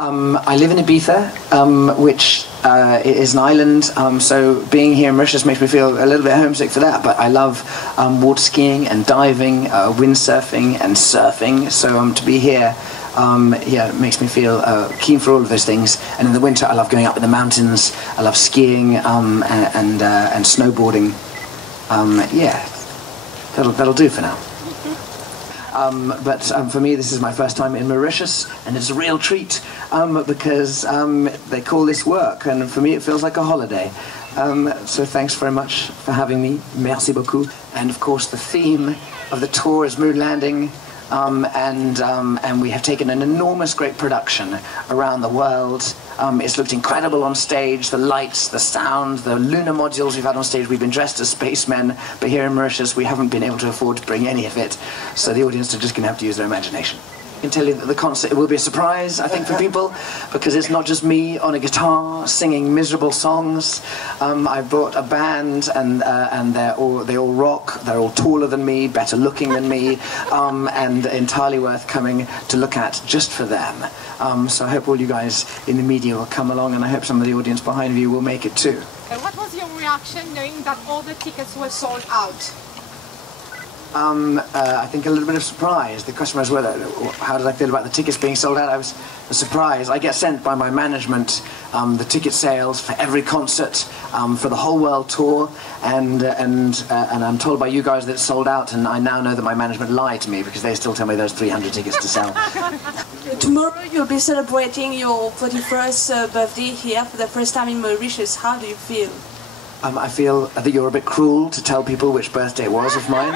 I live in Ibiza, which is an island, so being here in Mauritius makes me feel a little bit homesick for that, but I love water skiing and diving, windsurfing and surfing, so to be here, yeah, it makes me feel keen for all of those things. And in the winter I love going up in the mountains, I love skiing and snowboarding. Yeah, that'll do for now. But for me, this is my first time in Mauritius, and it's a real treat because they call this work, and for me it feels like a holiday. So thanks very much for having me. Merci beaucoup. And of course, the theme of the tour is moon landing, and we have taken an enormous, great production around the world. It's looked incredible on stage, the lights, the sound, the lunar modules we've had on stage. We've been dressed as spacemen, but here in Mauritius we haven't been able to afford to bring any of it, so the audience are just going to have to use their imagination. I can tell you that the concert will be a surprise, I think, for people, because it's not just me on a guitar singing miserable songs. I brought a band, and they all rock. They're all taller than me, better looking than me, and entirely worth coming to look at just for them. So I hope all you guys in the media will come along, and I hope some of the audience behind you will make it too. What was your reaction knowing that all the tickets were sold out? I think a little bit of surprise. The question was how did I feel about the tickets being sold out? I was surprised. I get sent by my management the ticket sales for every concert for the whole world tour, and I'm told by you guys that it's sold out, and I now know that my management lied to me because they still tell me there's 300 tickets to sell. Tomorrow you'll be celebrating your 41st birthday here for the first time in Mauritius. How do you feel? I feel that you're a bit cruel to tell people which birthday it was of mine.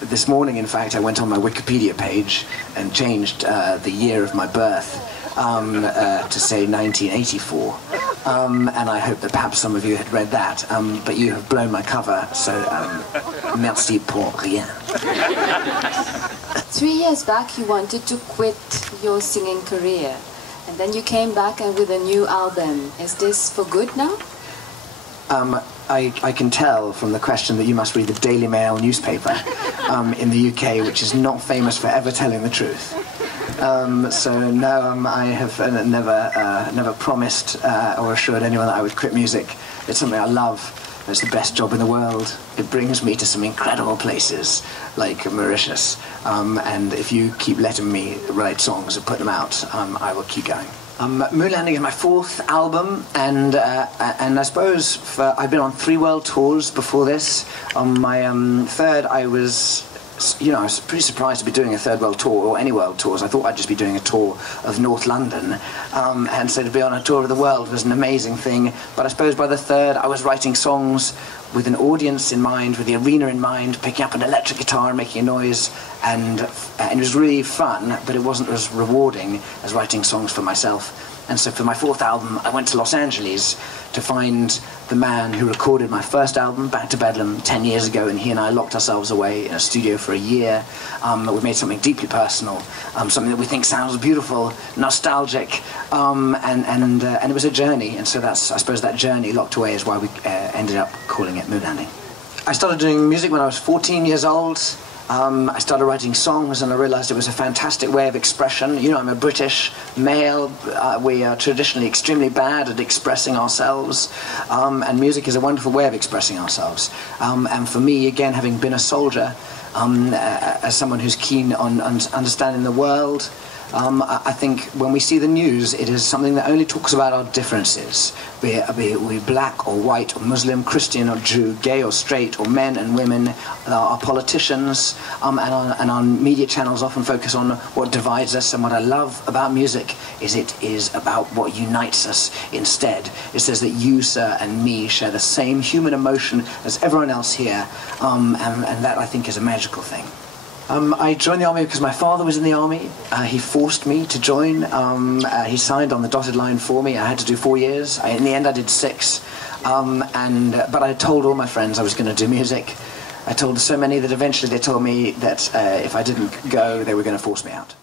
This morning, in fact, I went on my Wikipedia page and changed the year of my birth to say 1984. And I hope that perhaps some of you had read that, but you have blown my cover, so merci pour rien. 3 years back, you wanted to quit your singing career. And then you came back with a new album. Is this for good now? I can tell from the question that you must read the Daily Mail newspaper in the UK, which is not famous for ever telling the truth. So no, I have never promised or assured anyone that I would quit music. It's something I love. It's the best job in the world. It brings me to some incredible places like Mauritius. And if you keep letting me write songs and put them out, I will keep going. Moon Landing is my 4th album, and I suppose I've been on 3 world tours before this. On my 3rd, I was pretty surprised to be doing a 3rd world tour, or any world tours. I thought I'd just be doing a tour of North London, and so to be on a tour of the world was an amazing thing. But I suppose by the 3rd I was writing songs with an audience in mind, with the arena in mind, picking up an electric guitar and making a noise, and it was really fun, but it wasn't as rewarding as writing songs for myself. And so for my 4th album, I went to Los Angeles to find the man who recorded my first album, Back to Bedlam, 10 years ago, and he and I locked ourselves away in a studio for a year. We made something deeply personal, something that we think sounds beautiful, nostalgic, and it was a journey, and so I suppose that journey locked away is why we ended up calling it Moon Landing. I started doing music when I was 14 years old. I started writing songs, and I realized it was a fantastic way of expression. You know, I'm a British male. We are traditionally extremely bad at expressing ourselves, and music is a wonderful way of expressing ourselves. And for me, again, having been a soldier, as someone who's keen on understanding the world, I think when we see the news, it is something that only talks about our differences. We're black or white or Muslim, Christian or Jew, gay or straight, or men and women. Our politicians and our media channels often focus on what divides us, and what I love about music is it is about what unites us instead. It says that you, sir, and me share the same human emotion as everyone else here, and that, I think, is a magical thing. I joined the army because my father was in the army. He forced me to join. He signed on the dotted line for me. I had to do 4 years. In the end, I did 6. But I told all my friends I was going to do music. I told so many that eventually they told me that if I didn't go, they were going to force me out.